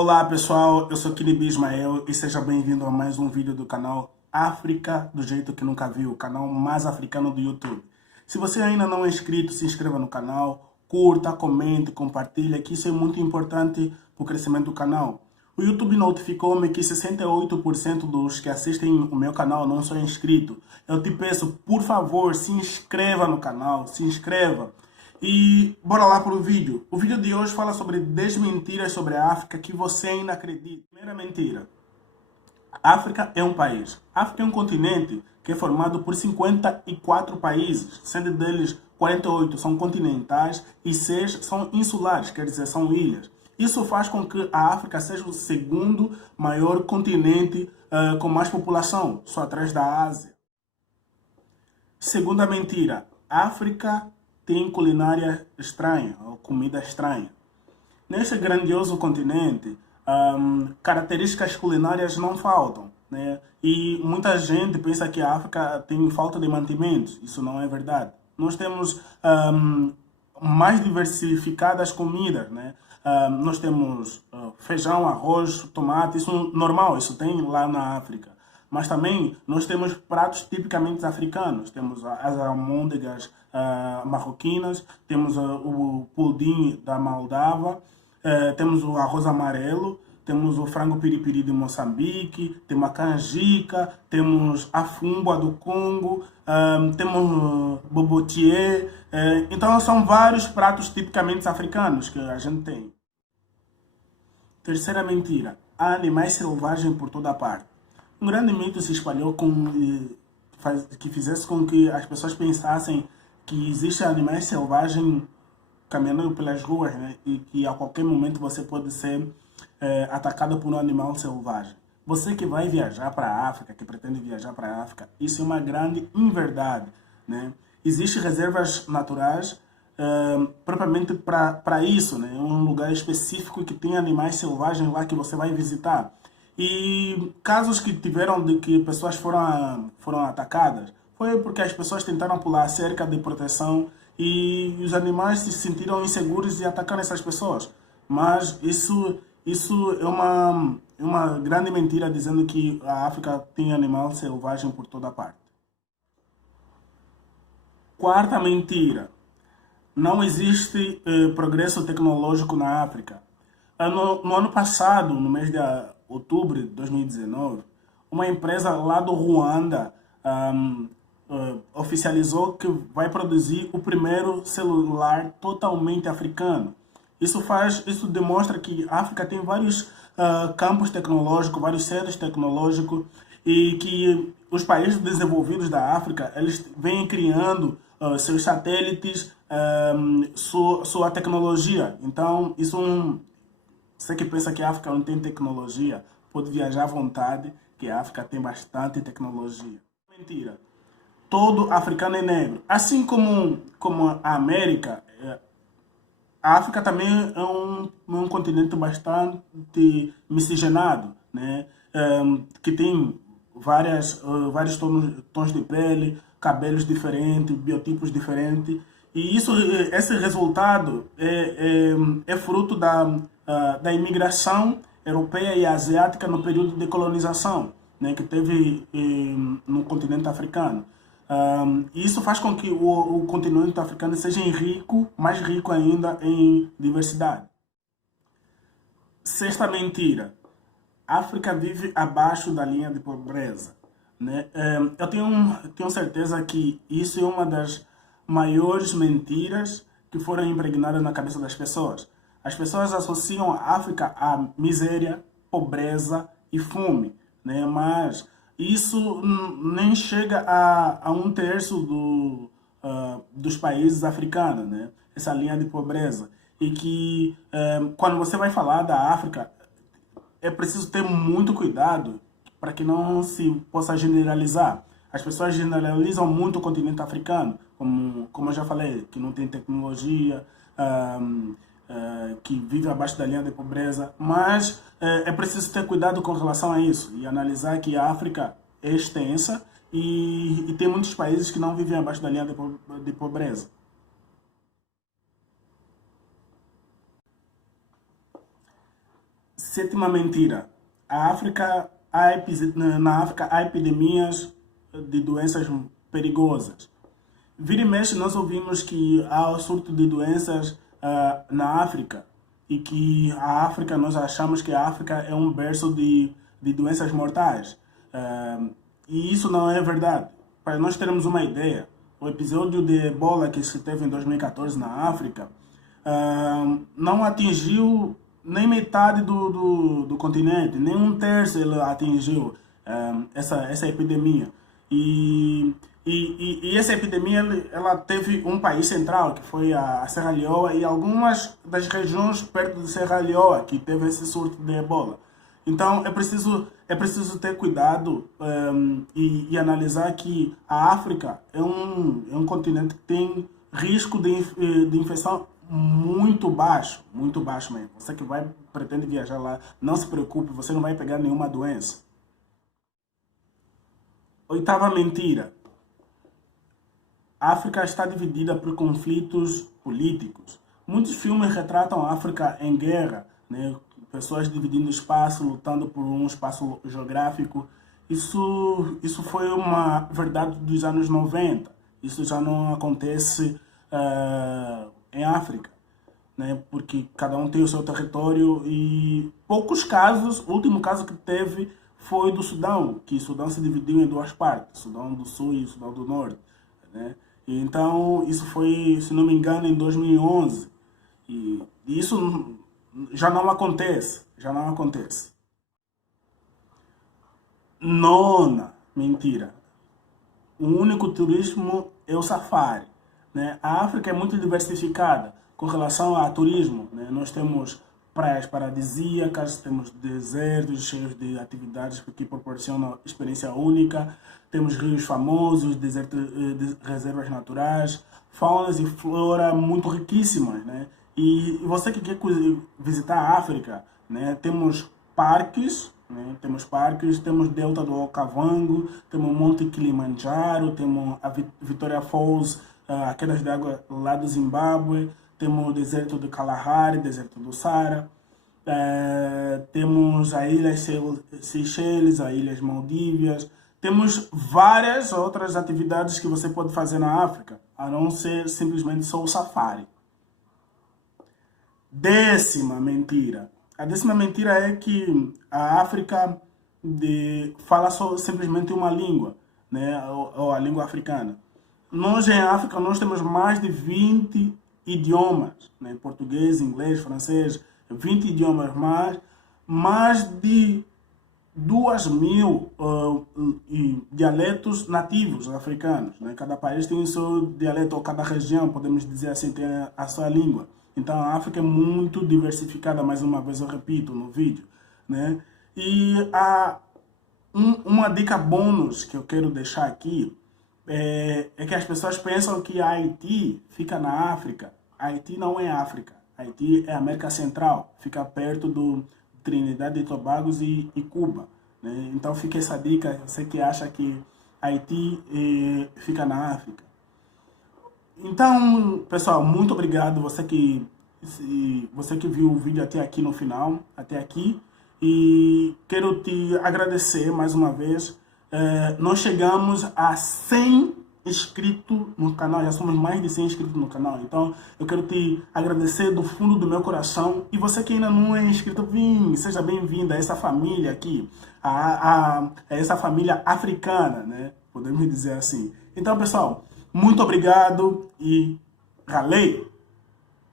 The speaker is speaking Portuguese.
Olá pessoal, eu sou Kinibi Ismael e seja bem-vindo a mais um vídeo do canal África do Jeito Que Nunca Viu, o canal mais africano do YouTube. Se você ainda não é inscrito, se inscreva no canal, curta, comente, compartilhe, que isso é muito importante para o crescimento do canal. O YouTube notificou-me que 68% dos que assistem o meu canal não são inscritos. Eu te peço, por favor, se inscreva no canal, se inscreva. E bora lá para o vídeo. O vídeo de hoje fala sobre 10 mentiras sobre a África que você ainda acredita. Primeira mentira. A África é um país. A África é um continente que é formado por 54 países, sendo deles 48 são continentais e 6 são insulares, quer dizer, são ilhas. Isso faz com que a África seja o segundo maior continente com mais população, só atrás da Ásia. Segunda mentira. A África tem culinária estranha, ou comida estranha. Neste grandioso continente, características culinárias não faltam, né? E muita gente pensa que a África tem falta de mantimentos. Isso não é verdade. Nós temos mais diversificadas comidas, né? Nós temos feijão, arroz, tomate, isso é normal, isso tem lá na África. Mas também nós temos pratos tipicamente africanos. Temos as almôndegas marroquinas, temos o pudim da Moldávia, temos o arroz amarelo, temos o frango piripiri de Moçambique, temos a canjica, temos a fumba do Congo, temos bobotier. Então são vários pratos tipicamente africanos que a gente tem. Terceira mentira. Há animais selvagens por toda parte. Um grande mito se espalhou que fizesse com que as pessoas pensassem que existem animais selvagens caminhando pelas ruas, né? E que a qualquer momento você pode ser atacado por um animal selvagem. Você que vai viajar para a África, que pretende viajar para a África, isso é uma grande inverdade, né? Existem reservas naturais propriamente para isso, né? Um lugar específico que tem animais selvagens lá que você vai visitar. E casos que tiveram de que pessoas foram atacadas, foi porque as pessoas tentaram pular a cerca de proteção e os animais se sentiram inseguros e atacaram essas pessoas. Mas isso é uma grande mentira dizendo que a África tem animal selvagem por toda parte. Quarta mentira. Não existe progresso tecnológico na África. No ano passado, no mês de outubro de 2019, uma empresa lá do Ruanda oficializou que vai produzir o primeiro celular totalmente africano. Isso demonstra que a África tem vários campos tecnológicos, vários centros tecnológicos e que os países desenvolvidos da África eles vêm criando seus satélites, sua tecnologia. Então, você que pensa que a África não tem tecnologia, pode viajar à vontade, que a África tem bastante tecnologia. Mentira. Todo africano é negro. Assim como a América, a África também é um continente bastante miscigenado, né? Que tem vários tons de pele, cabelos diferentes, biotipos diferentes. E esse resultado é fruto da imigração europeia e asiática no período de colonização, né, que teve no continente africano. Isso faz com que o continente africano seja mais rico ainda em diversidade. Sexta mentira. A África vive abaixo da linha de pobreza, né? Eu tenho certeza que isso é uma das maiores mentiras que foram impregnadas na cabeça das pessoas. As pessoas associam a África à miséria, pobreza e fome, né? Mas isso nem chega a um terço dos países africanos, né? Essa linha de pobreza. E que quando você vai falar da África, é preciso ter muito cuidado para que não se possa generalizar. As pessoas generalizam muito o continente africano, como eu já falei, que não tem tecnologia, que vive abaixo da linha de pobreza, mas é preciso ter cuidado com relação a isso e analisar que a África é extensa e tem muitos países que não vivem abaixo da linha de pobreza. Sétima mentira. Na África há epidemias de doenças perigosas. Vira e mexe, nós ouvimos que há o surto de doenças na África e que a África, nós achamos que a África é um berço de doenças mortais. E isso não é verdade. Para nós termos uma ideia, o episódio de Ebola que se teve em 2014 na África não atingiu nem metade do continente, nem um terço ele atingiu essa epidemia. E essa epidemia ela teve um país central, que foi a Serra Leoa, e algumas das regiões perto de Serra Leoa, que teve esse surto de Ebola. Então é preciso ter cuidado e analisar que a África é um continente que tem risco de infecção muito baixo mesmo. Você que pretende viajar lá, não se preocupe, você não vai pegar nenhuma doença. Oitava mentira. A África está dividida por conflitos políticos. Muitos filmes retratam a África em guerra, né? Pessoas dividindo espaço, lutando por um espaço geográfico. Isso foi uma verdade dos anos 90. Isso já não acontece em África, né? Porque cada um tem o seu território e poucos casos, o último caso que teve foi do Sudão, que o Sudão se dividiu em duas partes, Sudão do Sul e Sudão do Norte, né? E então isso foi, se não me engano, em 2011. E isso já não acontece. Nona mentira. O único turismo é o safari, né? A África é muito diversificada com relação ao turismo, né? Nós temos praias paradisíacas, temos desertos cheios de atividades que proporcionam experiência única, temos rios famosos, reservas naturais, faunas e flora muito riquíssimas, né? E você que quer visitar a África, né? Temos parques, né? Temos Delta do Okavango, temos Monte Kilimanjaro, temos a Victoria Falls, quedas de água lá do Zimbábue, temos o deserto de Kalahari, deserto do Saara, temos a Ilhas Seychelles, as Ilhas Maldívias, temos várias outras atividades que você pode fazer na África, a não ser simplesmente só o safari. Décima mentira. A décima mentira é que a África fala só simplesmente uma língua, né? Ou a língua africana. Nós em África nós temos mais de 20 idiomas, né? Português, inglês, francês, 20 idiomas mais de 2.000 dialetos nativos africanos, né? Cada país tem o seu dialeto, ou cada região, podemos dizer assim, tem a sua língua. Então a África é muito diversificada, mais uma vez eu repito no vídeo, né? E uma dica bônus que eu quero deixar aqui é que as pessoas pensam que a Haiti fica na África. A Haiti não é África. A Haiti é América Central, fica perto do Trinidad e Tobago e Cuba, né? Então fica essa dica, você que acha que Haiti fica na África. Então, pessoal, muito obrigado você que viu o vídeo até aqui no final, até aqui. E quero te agradecer mais uma vez. Nós chegamos a 100 inscritos no canal, já somos mais de 100 inscritos no canal. Então, eu quero te agradecer do fundo do meu coração. E você que ainda não é inscrito, seja bem-vindo a essa família aqui, a essa família africana, né? Podemos dizer assim. Então, pessoal, muito obrigado e ralei!